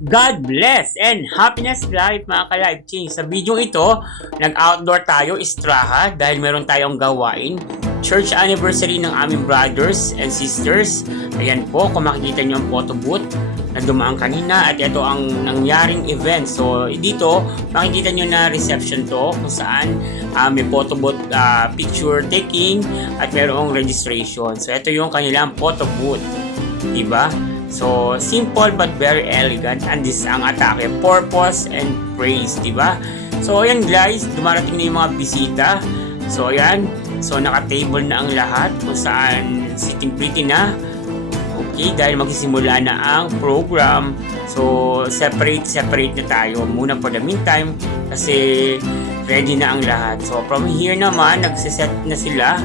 God bless and happiness life mga ka-life change. Sa video ito, nag-outdoor tayo, Istraha, dahil meron tayong gawain. Church anniversary ng aming brothers and sisters. Ayan po, kung makikita nyo ang photo booth na dumaan kanina at ito ang nangyaring event. So dito, makikita nyo na reception to kung saan may photo booth picture taking at merong registration. So ito yung kanilang photo booth. Diba? So, simple but very elegant, and this ang atake, purpose and praise, di ba? So, ayan guys, dumarating na yung mga bisita. So, ayan. So, naka-table na ang lahat kung saan sitting pretty na. Okay, dahil magsisimula na ang program. So, separate na tayo muna for the meantime kasi ready na ang lahat. So, from here naman, nagsiset na sila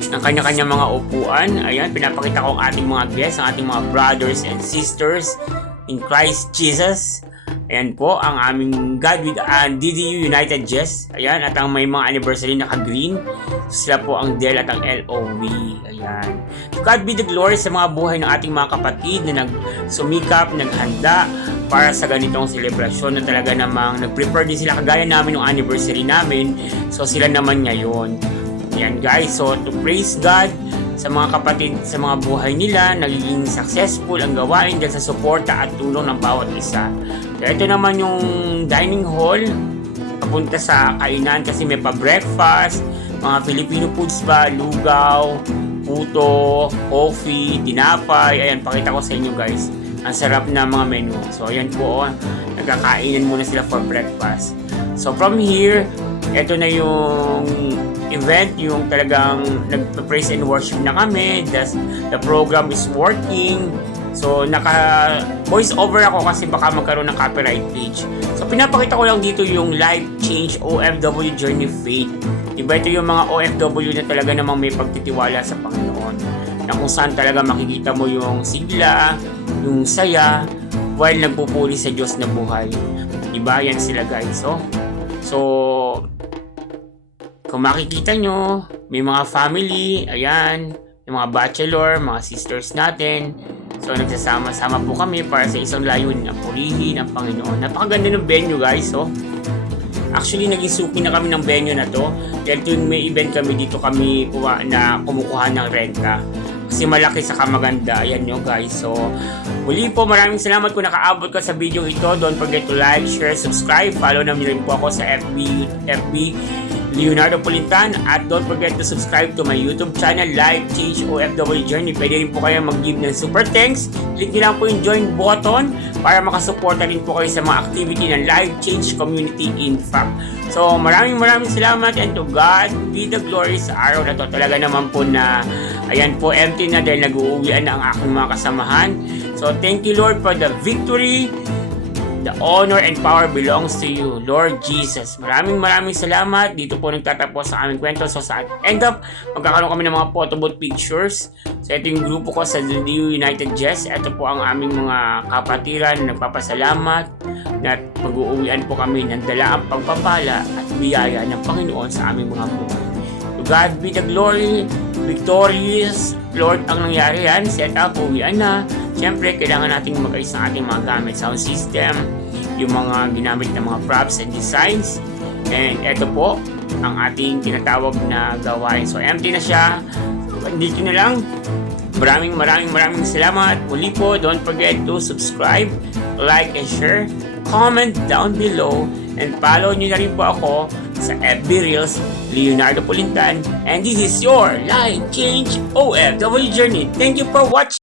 ng kanya-kanya mga upuan. Ayan, pinapakita ko ang ating mga guests, ang ating mga brothers and sisters in Christ Jesus. Ayan po, ang aming God with DDU United Jess. Ayan, at ang may mga anniversary naka-green. Sila po ang Del at ang LOV. Ayan. God be the glory sa mga buhay ng ating mga kapatid na nagsumikap, naghanda para sa ganitong selebrasyon na talaga namang nag-prepare din sila kagaya namin ng anniversary namin. So sila naman ngayon. Ayan guys, so to praise God sa mga kapatid, sa mga buhay nila, nagiging successful ang gawain dahil sa suporta at tulong ng bawat isa. So ito naman yung dining hall, papunta sa kainan kasi may pa-breakfast, mga Filipino foods ba, lugaw, puto, coffee, tinapay. Ayan, pakita ko sa inyo guys, ang sarap na mga menu. So ayan po, nagkakainan muna sila for breakfast. So from here, ito na yung event, yung talagang nagpa-praise and worship na kami. The program is working. So naka-voice over ako kasi baka magkaroon ng copyright page. So pinapakita ko lang dito yung Life Change OFW Journey Faith. Diba ito yung mga OFW na talaga namang may pagtitiwala sa Panginoon. Na kung saan talaga makikita mo yung sigla, yung saya, while nagpupuli sa Diyos na buhay. Diba? Yan sila guys. So kung makikita nyo, may mga family, ayan, yung mga bachelor, mga sisters natin. So, nagsasama-sama po kami para sa isang layunin, ang purihin ang Panginoon. Napakaganda ng venue, guys, Actually, naging suki na kami ng venue na to. Dahil tuwing may event kami dito kami kumukuha ng renta. Kasi malaki sa maganda. Ayan nyo, guys. So, muli po, maraming salamat kung nakaabot ka sa video ito. Don't forget to like, share, subscribe. Follow namin rin po ako sa FB Leonardo Pulintan, at don't forget to subscribe to my YouTube channel, Life Change OFW Journey. Pwede rin po kayo mag-give ng super thanks. Click nyo lang po yung join button para makasuporta rin po kayo sa mga activity ng Life Change Community Impact. So maraming salamat, and to God be the glory sa araw na to. Talaga naman po na ayan po, empty na dahil nag-uuwian na ang aking mga kasamahan. So thank you Lord for the victory. The honor and power belongs to you, Lord Jesus. Maraming salamat. Dito po nagtatapos sa aming kwento. So sa end up, magkakaroon kami ng mga photo booth pictures. So ito yung grupo ko sa DDU United Jess. Ito po ang aming mga kapatiran na nagpapasalamat na mag-uuwian po kami ng dalaang pagpapala at biyaya ng Panginoon sa aming mga buhay. To God be the glory, victorious Lord ang nangyari yan. Set up, uwian na. Siyempre, kailangan nating mag-ayos ng ating mga gamit, sound system, yung mga ginamit ng mga props and designs. And ito po, ang ating tinatawag na gawain. So, empty na siya. So, dito na lang. Maraming salamat. Muli po, don't forget to subscribe, like, and share. Comment down below. And follow nyo na rin po ako sa FB Reels, Leonardo Pulintan. And this is your Life Change OFW Journey. Thank you for watching.